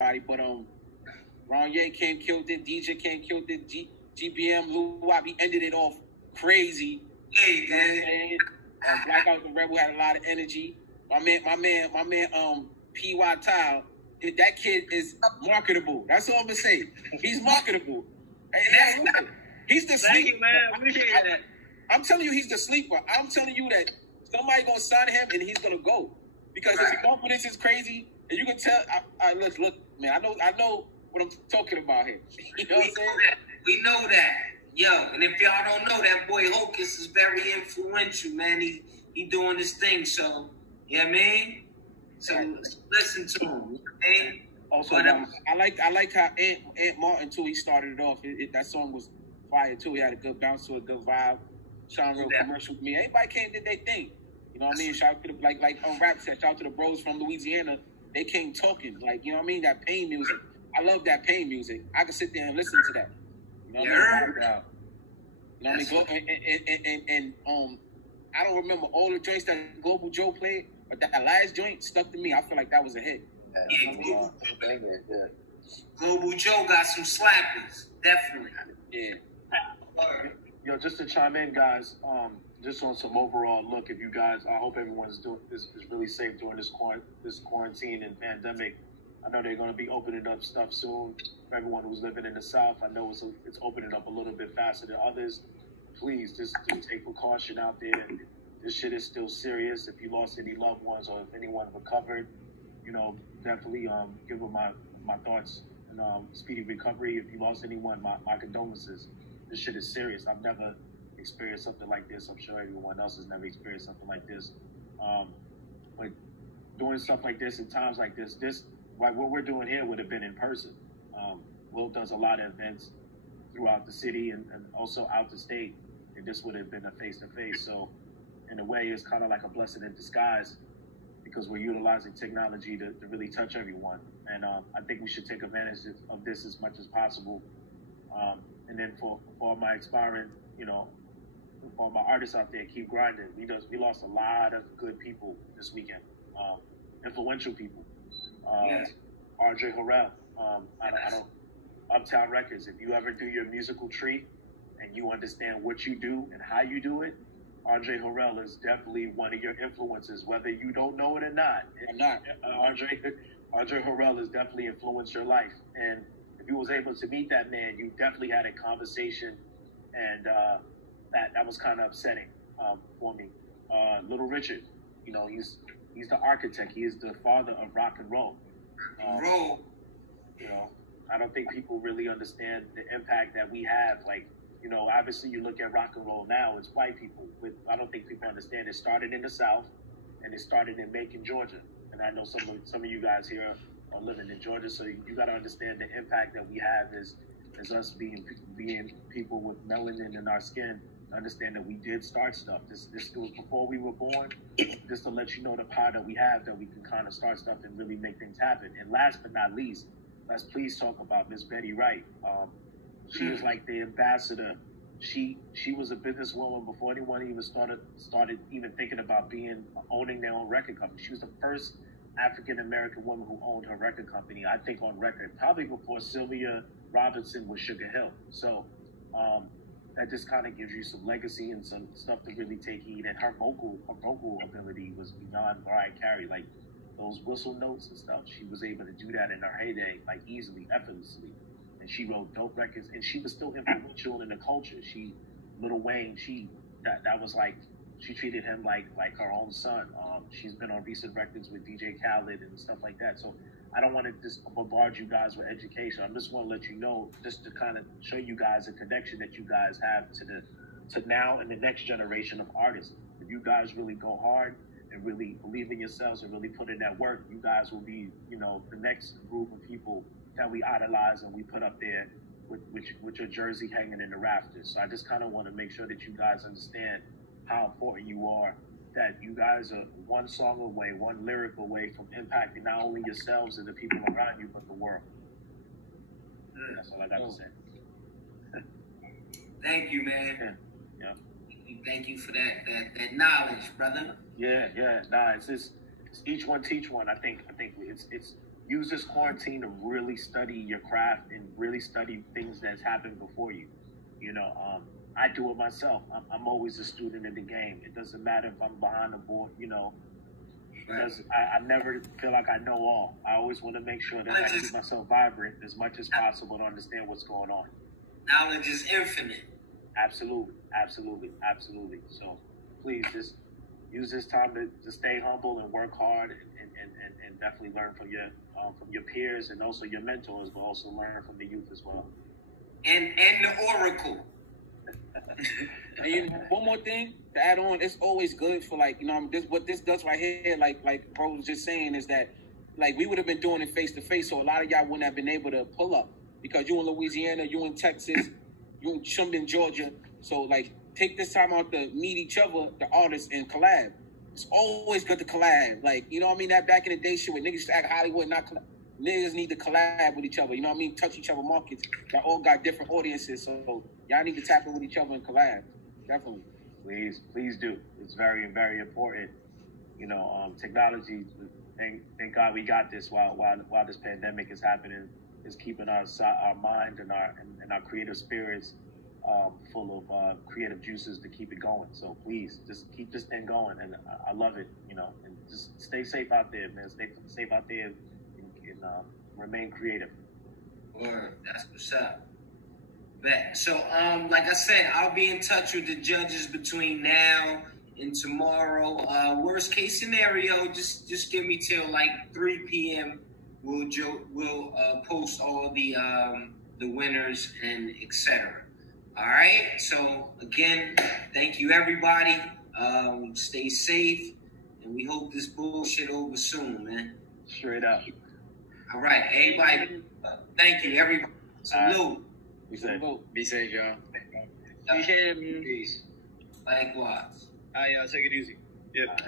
but Ron Ye came, killed it. DJ came, killed it. GBM, Lou Wop, he ended it off crazy. Hey, man. Blackout the Rebel had a lot of energy. My man, P.Y. Tile, that kid is marketable. That's all I'm gonna say. He's marketable. He's the sleeper. Man. I'm telling you, he's the sleeper. I'm telling you that somebody gonna sign him and he's gonna go because his confidence is crazy, and you can tell. Look, man. I know what I'm talking about here. You know what I'm saying? We know that. Yo, and if y'all don't know, that boy Hocus is very influential, man. He doing his thing, so, you know what I mean? So, listen to him, you know what I mean? Also, I like how Ant Martin, too, he started it off. That song was fire, too. He had a good bounce to a good vibe. Sound real commercial to me. Everybody came, did their thing. You know what I mean? Shout out to the, like on Rap said, shout out to the bros from Louisiana. They came talking, like, you know what I mean? That pain music. I love that pain music. I can sit there and listen to that. You know what I mean? You know what I mean? I don't remember all the joints that Global Joe played, but that last joint stuck to me. I feel like that was a hit. Yeah. Global Joe got some slappers, definitely. Yeah. Yo, just to chime in, guys, just on some overall look, if you guys, I hope everyone's is really safe during this quarantine and pandemic. I know they're going to be opening up stuff soon for everyone who's living in the South. I know it's opening up a little bit faster than others. Please, just take precaution out there. This shit is still serious. If you lost any loved ones or if anyone recovered, you know, definitely give them my thoughts and speedy recovery. If you lost anyone, my condolences. This shit is serious. I've never experienced something like this. I'm sure everyone else has never experienced something like this. But doing stuff like this in times like this, like what we're doing here would have been in person. Will does a lot of events throughout the city and also out the state, and this would have been a face-to-face. So in a way, it's kind of like a blessing in disguise because we're utilizing technology to really touch everyone. And I think we should take advantage of this as much as possible. And then for all my aspiring, you know, for all my artists out there, keep grinding. We lost a lot of good people this weekend, influential people. RJ Harrell, I don't Uptown Records. If you ever do your musical tree and you understand what you do and how you do it, RJ Harrell is definitely one of your influences, whether you don't know it or not. RJ Harrell has definitely influenced your life. And if you was able to meet that man, you definitely had a conversation, and that was kind of upsetting for me. Little Richard, you know, he's the architect. He is the father of rock and roll. You know, I don't think people really understand the impact that we have. Like, you know, obviously you look at rock and roll now, it's white people. But I don't think people understand it started in the South and it started in Macon, Georgia. And I know some of you guys here are living in Georgia, so you got to understand the impact that we have as us being people with melanin in our skin. Understand that we did start stuff. This was before we were born. Just to let you know the power that we have, that we can kind of start stuff and really make things happen. And last but not least, let's please talk about Miss Betty Wright. She is like the ambassador. She was a businesswoman before anyone even started even thinking about owning their own record company. She was the first African American woman who owned her record company, I think, on record, probably before Sylvia Robinson with Sugar Hill. So that just kind of gives you some legacy and some stuff to really take heed. And her vocal ability was beyond Mariah Carey. Like those whistle notes and stuff, she was able to do that in her heyday, like easily, effortlessly. And she wrote dope records, and she was still influential in the culture. Lil Wayne, that was like, she treated him like her own son. She's been on recent records with DJ Khaled and stuff like that. So I don't want to just bombard you guys with education. I just want to let you know, just to kind of show you guys a connection that you guys have to now and the next generation of artists. If you guys really go hard and really believe in yourselves and really put in that work, you guys will be, you know, the next group of people that we idolize and we put up there with your jersey hanging in the rafters. So I just kind of want to make sure that you guys understand how important you are, that you guys are one song away, one lyric away from impacting not only yourselves and the people around you, but the world. That's all I got to say. Thank you, man. Yeah. Thank you for that knowledge, brother. Yeah. Nah, it's each one teach one. I think use this quarantine to really study your craft and really study things that's happened before you. You know, I do it myself. I'm always a student in the game. It doesn't matter if I'm behind the board, you know, because I never feel like I know all. I always want to make sure that I keep myself vibrant as much as possible to understand what's going on. Knowledge is infinite. Absolutely, absolutely, absolutely. So please just use this time to stay humble and work hard and definitely learn from your peers and also your mentors, but also learn from the youth as well. And the Oracle. And you know, one more thing to add on, it's always good for, like, you know, what this does right here, like bro was just saying, is that, like, we would have been doing it face to face, so a lot of y'all wouldn't have been able to pull up because you in Louisiana, you in Texas, you in Shumpton, Georgia. So, like, take this time out to meet each other, the artists, and collab. It's always good to collab. Like, you know what I mean? That back in the day shit where niggas used to act Hollywood, not collab. Niggas need to collab with each other. You know what I mean? Touch each other markets. Y'all all got different audiences, so y'all need to tap in with each other and collab. Definitely. Please do. It's very, very important. You know, technology. Thank God we got this while this pandemic is happening. Is keeping our mind and our creative spirits full of creative juices to keep it going. So please, just keep this thing going, and I love it. You know, and just stay safe out there, man. Stay safe out there, and remain creative. Word, that's what's up. Bet. So, like I said, I'll be in touch with the judges between now and tomorrow. Worst case scenario, just give me till like 3 p.m. We'll post all the winners and etc. All right. So again, thank you everybody. Stay safe, and we hope this bullshit over soon, man. Straight up. All right, everybody. Thank you, everybody. Salute. Be safe. Be safe, y'all. Peace. Peace. Likewise. All right, y'all. Take it easy. Yep.